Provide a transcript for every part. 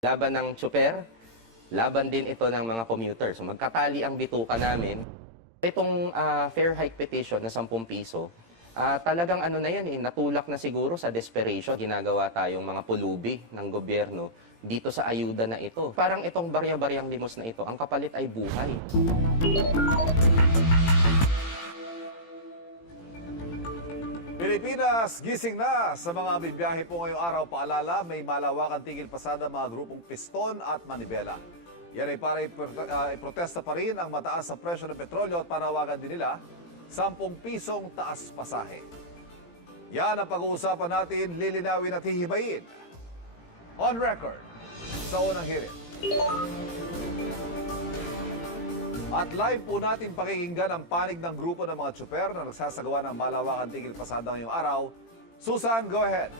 Laban ng tsuper, laban din ito ng mga commuter. So magkatali ang bituka namin. Itong fare hike petition na 10 piso, talagang ano na yan, natulak na siguro sa desperation. Ginagawa tayong mga pulubi ng gobyerno dito sa ayuda na ito. Parang itong barya-baryang limos na ito, ang kapalit ay buhay. Pilipinas, gising na! Sa mga bibiyahe po ngayong araw, paalala, may malawakang tigil pasada mga grupong piston at manibela. Yan ay para iprotesta pa rin ang mataas sa presyo ng petrolyo at panawagan din nila 10 pisong taas pasahe. Yan ang pag-uusapan natin, lilinawin at hihimayin. On record, sa unang hirit. At live po natin pakikinggan ang panig ng grupo ng mga tsuper na nagsasagawa ng malawakang tigil pasada ngayong araw. Susan, go ahead.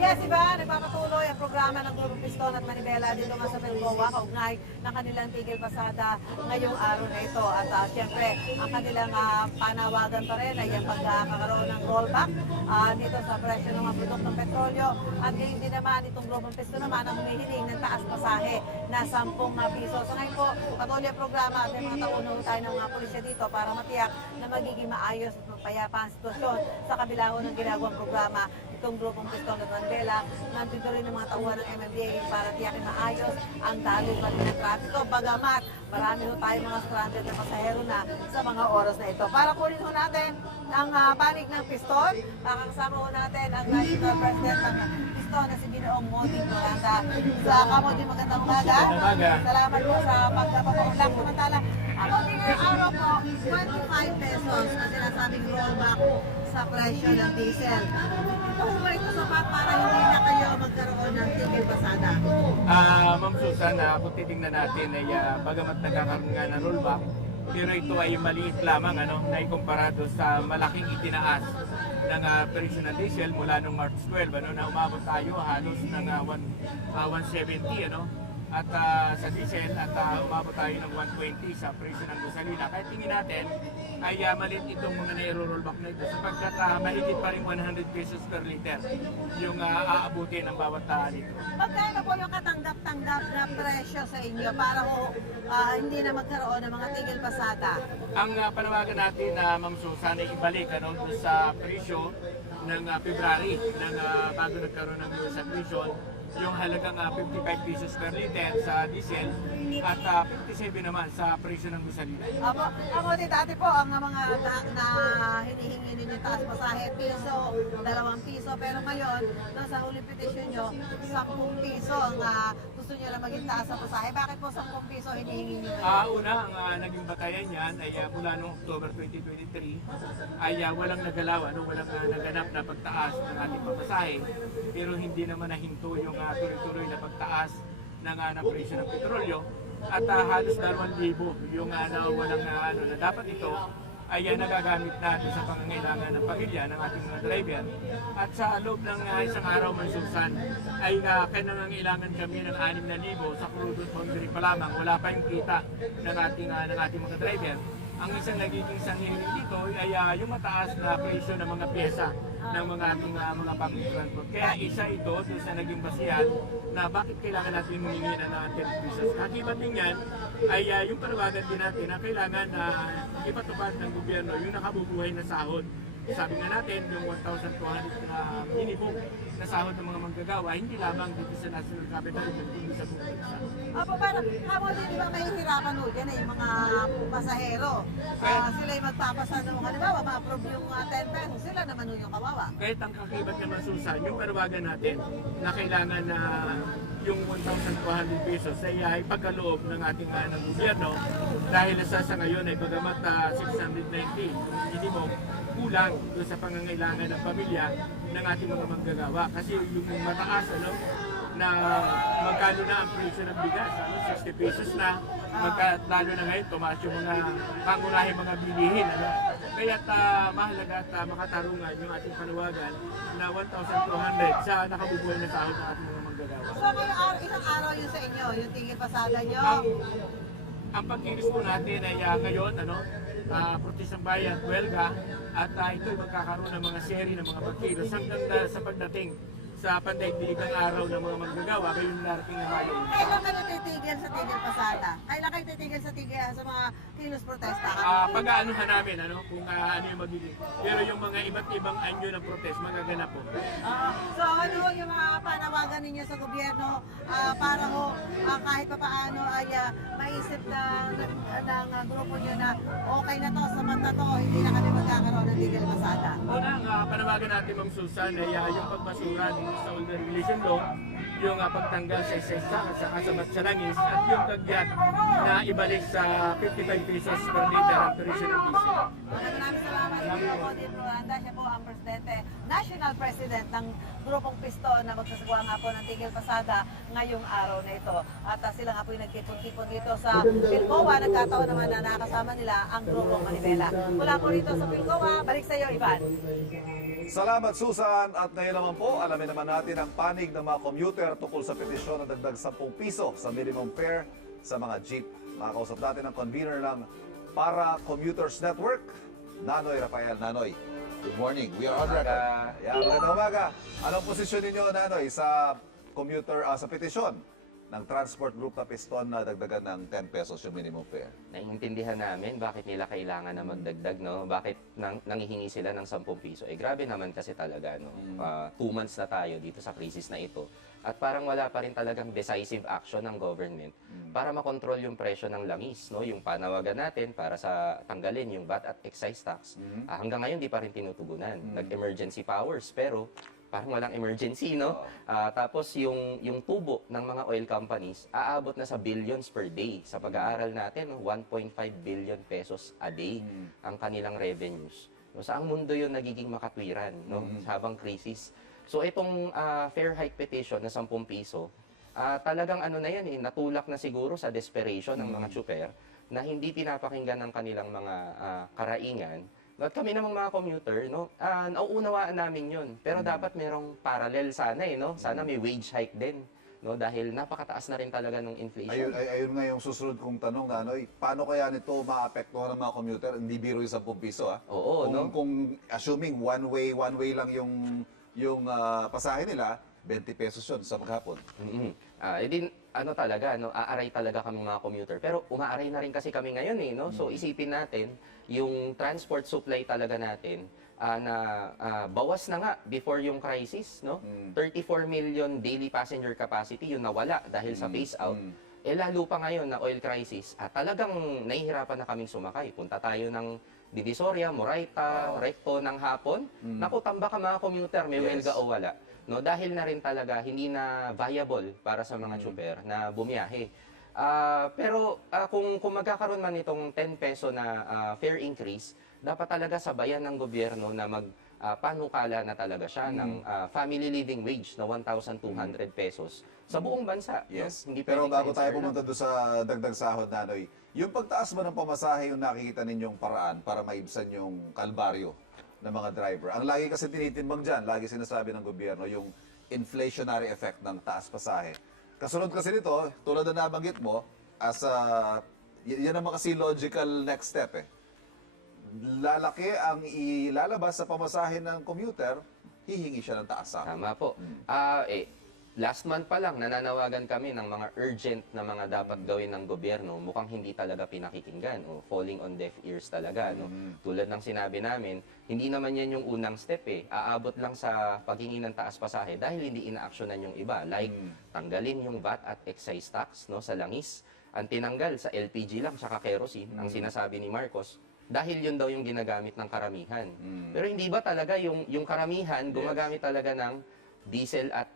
Yes, iba, nagpapatuloy ang programa ng Grupo Piston at Manibela dito nga sa Belgoa, kaugnay ng kanilang tigil pasada ngayong araw na ito. At siyempre, ang kanilang panawagan pa rin ay ang pagkakaroon ng rollback dito sa presyo ng mga produktong petrolyo. At ngayon din naman, itong Grupo Piston naman ang humihiling ng taas pasahe na 10 piso. So ngayon po, patuloy ang programa at may mga taunong tayo ng mga pulisya dito para matiyak na magiging maayos at mapayapa ang sitwasyon sa kabila ng ginagawang programa itong Grupong Piston at Manibela. Nandito rin ang mga tauhan ng MMDA para tiyakin maayos ang daloy pa rin ng trapiko. Bagamat marami ho tayong mga stranded na pasahero na sa mga oras na ito. Para kunin ho natin ang panig ng Piston, makakasama ho natin ang National President ng Piston na si Ginoong Moding Miranda. Sa Kamoding, magandang umaga. Salamat po sa pagpapaunlak. Samantala, ako din araw po, 25 pesos na sinasabing rollback sa presyo ng diesel. Ito po ba ito sapat para hindi na kayo magkaroon ng tigil pasada? Ma'am Susan, kung titingnan natin ay bagamat nagkakaroon nga ng rollback, pero ito ay maliit lamang na ikomparado sa malaking itinaas ng presyo ng diesel mula noong March 12 na umabot tayo halos ng 170 at sa diesel at umabot tayo ng 120 sa presyo ng gasolina. Kaya tingin natin ay maliit itong mga nai-rollback na ito sapagkat mahigit pa rin 100 pesos per liter yung aabutin ng bawat litro. Magkano po yung katanggap-tanggap na presyo sa inyo para hindi na magkaroon ng mga tigil pasada? Ang panawagan natin, Ma'am Susan, ay ibalik sa presyo ng February ng bago nagkaroon ng US admission, yung halagang 55 pesos per liter sa diesel at 57 naman sa presyo ng gasolina. Ako dati po ang mga na hinihingi ninyo taas pasahe, piso, 2 piso, pero ngayon, sa huling petition nyo, 10 piso ang gusto nyo lang maging taas sa pasahe. Bakit po 10 piso hinihingi nyo? Una, ang naging batayan niyan ay mula noong October 2023 ay walang nagalaw, walang naganap na pagtaas ng ating papasahe, pero hindi naman nahinto yung tuloy-tuloy na pagtaas ng presyo ng petrolyo at halos 2,000 yung walang na dapat ito ay nagagamit natin sa pangangailangan ng pamilya ng ating mga driver. At sa loob ng isang araw, Ma'am Susan, ay kailangan kami ng 6,000 sa crude boundary pa lamang. Wala pa yung kita ng ating mga driver. Ang isang nagiging sanhirin dito ay yung mataas na presyo ng mga pyesa ng mga ating mga public transport. Kaya isa ito doon sa naging basihan na bakit kailangan natin humingi na 10 pesos. Kakibat din yan ay yung panawagan din natin na kailangan na ipatupad ng gobyerno yung nakabubuhay na sahod. Sabi nga natin, yung 1,200 na minimum na sahod ng mga manggagawa, hindi lamang dito sa National Capital, kundi sa buong bansa. Pero ako din, di ba mahihirapan ho dyan yung mga pasahero? Sila yung magpapasa ng mga, di ba, ma-approve yung 10 pesos, sila naman ho yung kawawa. Kahit ang kakibat ng Susan, yung panawagan natin na kailangan na yung 1,200 pesos ay ipagkaloob ng ating ng gobyerno dahil sa ngayon ay bagamat 690 hindi mo kulang doon sa pangangailangan ng pamilya ng ating mga manggagawa kasi yung mataas na magkano na ang presyo ng bigas 60 pesos na lalo na ngayon tumaas yung mga pangunahing mga bilihin kaya mahalaga at makatarungan yung ating panawagan na 1,200 sa nakabubuhay na sahod ng ating mga manggagawa. So isang araw yun sa inyo, yung tigil pasada nyo? Ang pagkiris po natin ay ngayon, protestang bayan, huelga, at ito'y magkakaroon ng mga seri ng mga pagkilos hanggang sa pagdating sa pandaigdigang araw ng mga manggagawa, ngayong darating na Mayo. Kailan ka titigil sa tigil pasada? Kailan kayo titigil sa tigil sa mga kilos protesta? Pag-aanuhan namin, kung ano yung magiging. Pero yung mga iba't ibang anyo ng protest, magaganap po. So ano yung mga panawagan ninyo sa gobyerno para ho kahit pa paano ay maisip ng grupo nyo na okay na to, sapat na to, hindi na kami magkakaroon ng tigil pasada? Una, ang panawagan natin, Ma'am Susan, ay yung pagbasura dito sa Old Regulation Law, yung pagtanggal sa isa-isa at saka sa matsalangis, at yung kagyat na ibalik sa 55 pesos per liter ang turismo ng diesel. Maraming salamat sa inyo po, Dean Rolanda. Siya po ang Presidente, National President ng Grupong Piston na magsasagawa nga po ng tigil pasada ngayong araw na ito. At sila nga po yung nagkipon-kipon dito sa Pilcoa. Nagkataon naman na nakasama nila ang Grupong Manibela. Mula po rito sa Pilcoa, balik sa iyo, Ivan. Salamat, Susan. At ngayon naman po, alamin naman natin ang panig ng mga commuter tungkol sa petisyon na dagdag 10 piso sa minimum fare sa mga jeep. Makakausap natin ang convener ng Para Commuters Network, Nanoy Rafael. Nanoy, good morning. We are on record. Magandang umaga. Anong posisyon ninyo, Nanoy, sa sa petisyon ng transport group na Piston na dagdagan ng 10 pesos yung minimum fare? Naiintindihan namin bakit nila kailangan na magdagdag, no? Bakit nangihingi sila ng 10 piso. Grabe naman kasi talaga, no? 2 months na tayo dito sa crisis na ito. At parang wala pa rin talagang decisive action ng government para makontrol yung presyo ng langis, no? Yung panawagan natin para sa tanggalin yung VAT at excise tax. Hanggang ngayon di pa rin tinutugunan. Nag-emergency powers pero parang walang emergency, no? Tapos yung tubo ng mga oil companies, aabot na sa billions per day. Sa pag-aaral natin, no? 1.5 billion pesos a day ang kanilang revenues. No, saang mundo yun nagiging makatwiran, no? Habang crisis. So itong fare hike petition na 10 piso, talagang ano na yan, natulak na siguro sa desperation ng mga tsuper na hindi pinapakinggan ng kanilang mga karaingan. At kami namang mga commuter, no, nauunawaan namin yun. Pero dapat merong parallel sana, no? Sana may wage hike din. No, dahil napakataas na rin talaga ng inflation. Ayun nga yung susunod kong tanong, Nanoy. Paano kaya nito maapektuhan ng mga commuter? Hindi biro yung 10 piso, Oo, no? Kung assuming one way lang yung pasahe nila, 20 pesos yun sa maghapon. Aaray talaga kami mga commuter. Pero umaaray na rin kasi kami ngayon, no? So isipin natin, yung transport supply talaga natin, bawas na nga before yung crisis, no? 34 million daily passenger capacity, yung nawala dahil sa phase out. Lalo pa ngayon na oil crisis, talagang nahihirapan na kaming sumakay. Punta tayo ng Divisoria, Moraita, Recto ng hapon. Naku, tambak ka mga commuter, may welga o wala. No, dahil na rin talaga hindi na viable para sa mga tsuper na bumiyahe. Pero kung magkakaroon man itong 10 peso na fare increase, dapat talaga sabayan ng gobyerno na panukala na talaga siya ng family living wage na 1,200 pesos sa buong bansa. Yes. No? Hindi Pero pwedeng bago tayo sa pumunta doon sa dagdag sahod, Nanoy, yung pagtaas ba ng pamasahe yung nakikita ninyong paraan para maibsan yung kalbaryo ng mga driver? Ang lagi kasi tinitimbang dyan, lagi sinasabi ng gobyerno, yung inflationary effect ng taas pasahe. Kasunod kasi nito, tulad na nabanggit mo, yan naman kasi logical next step Lalaki ang ilalabas sa pamasahe ng commuter, hihingi siya ng taas sahod. Tama po. Last month pa lang, nananawagan kami ng mga urgent na mga dapat gawin ng gobyerno. Mukhang hindi talaga pinakikinggan o falling on deaf ears talaga. No? Tulad ng sinabi namin, hindi naman yan yung unang step Aabot lang sa paghingi ng taas pasahe dahil hindi inaaksyonan yung iba. Like, tanggalin yung VAT at excise tax no, sa langis. Ang tinanggal sa LPG lang, saka kerosene, ang sinasabi ni Marcos, dahil yun daw yung ginagamit ng karamihan. Pero hindi ba talaga yung karamihan gumagamit talaga ng diesel at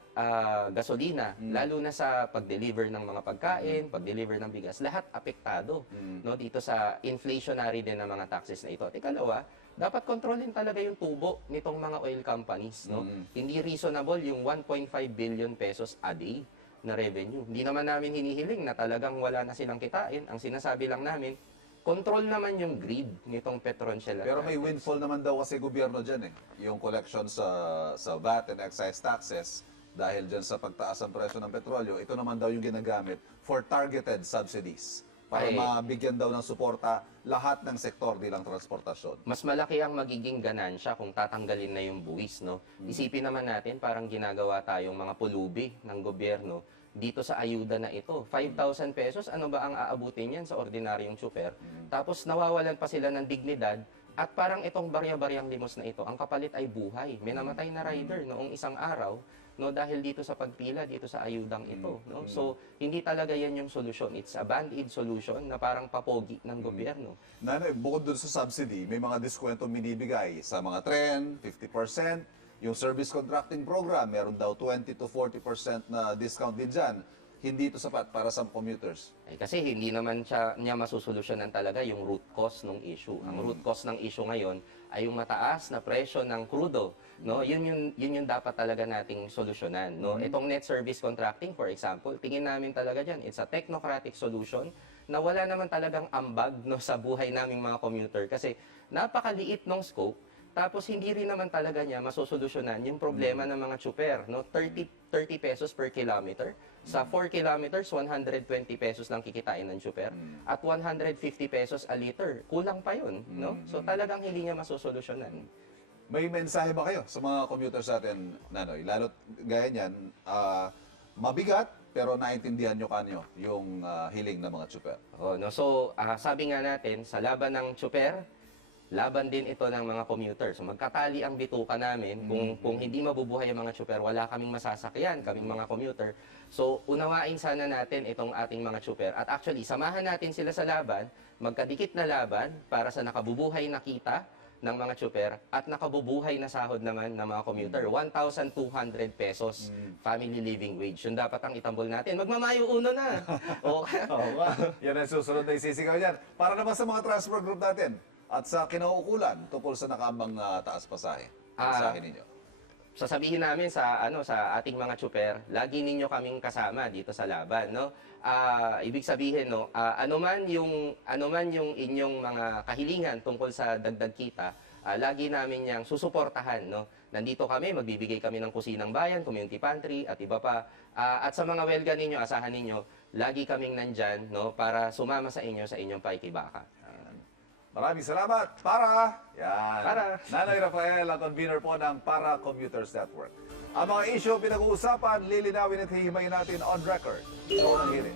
gasolina, lalo na sa pag-deliver ng mga pagkain, pag-deliver ng bigas, lahat apektado no, dito sa inflationary din ng mga taxes na ito. At ikalawa, dapat kontrolin talaga yung tubo nitong mga oil companies. No? Hindi reasonable yung 1.5 billion pesos a day na revenue. Hindi naman namin hinihiling na talagang wala na silang kitain. Ang sinasabi lang namin, control naman yung greed nitong Petronshell. Pero may windfall naman daw kasi gobyerno dyan Yung collection sa VAT and excise taxes, dahil dyan sa pagtaas ng presyo ng petrolyo, ito naman daw yung ginagamit for targeted subsidies para Ay. mabigyan daw ng suporta lahat ng sektor bilang transportasyon. Mas malaki ang magiging ganansya kung tatanggalin na yung buwis, no? Isipin naman natin, parang ginagawa tayong mga pulubi ng gobyerno dito sa ayuda na ito. 5,000 pesos, ano ba ang aabutin yan sa ordinaryong tsuper? Tapos nawawalan pa sila ng dignidad at parang itong barya-baryang limos na ito, ang kapalit ay buhay. May namatay na rider noong isang araw, no, dahil dito sa pagpila, dito sa ayudang ito. No? So, hindi talaga yan yung solusyon. It's a band-aid solution na parang papogi ng gobyerno. Nanay, bukod dun sa subsidy, may mga diskwento binibigay sa mga tren, 50%. Yung service contracting program, meron daw 20 to 40% na discount din dyan. Hindi ito sapat para sa commuters. Eh, kasi hindi naman niya masusolusyonan talaga yung root cause ng issue. Ang root cause ng issue ngayon ay yung mataas na presyo ng krudo. No? Yun yung dapat talaga nating solusyonan. No? Itong net service contracting, for example, tingin namin talaga dyan, it's a technocratic solution na wala naman talagang ambag, no, sa buhay naming mga commuter. Kasi napakaliit ng scope. Tapos hindi rin naman talaga niya masosolusyonan yung problema ng mga tsuper, no? 30 pesos per kilometer. Sa 4 kilometers, 120 pesos lang kikitain ng tsuper. At 150 pesos a liter. Kulang pa yun, no? So talagang hindi niya masosolusyonan. May mensahe ba kayo sa mga commuters natin, Nanoy? Lalo't gaya niyan, mabigat pero naintindihan nyo kanyo yung hiling ng mga tsuper. Oh, no? So sabi nga natin, sa laban ng tsuper, laban din ito ng mga commuter. So magkatali ang bituka namin. Kung hindi mabubuhay ang mga tsuper, wala kaming masasakyan, kaming mga commuter. So unawain sana natin itong ating mga tsuper. At actually, samahan natin sila sa laban, magkadikit na laban para sa nakabubuhay na kita ng mga tsuper at nakabubuhay na sahod naman ng mga commuter. 1,200 pesos family living wage. Yun dapat ang itambol natin. Magmamayo uno na. Okay. Oo nga. Yan ang susunod na isisigaw niyan. Para naman sa mga transfer group natin at sa kinauukulan tungkol sa nakambang taas pasahe. Pasahe ninyo. Sasabihin namin sa sa ating mga tsuper, lagi ninyo kaming kasama dito sa laban, no? Ibig sabihin, no, ano man yung inyong mga kahilingan tungkol sa dagdag kita, lagi namin yang susuportahan, no? Nandito kami, magbibigay kami ng kusinang bayan, community pantry at iba pa. At sa mga welga ninyo, asahan ninyo, lagi kaming nandyan, no, para sumama sa inyong pakikibaka. Maraming salamat. Yan. Para. Nanay Rafael, ang convener po ng Para Commuters Network. Ang mga issue pinag-uusapan, lilinawin at hihimayin natin on record. So, ang hiling.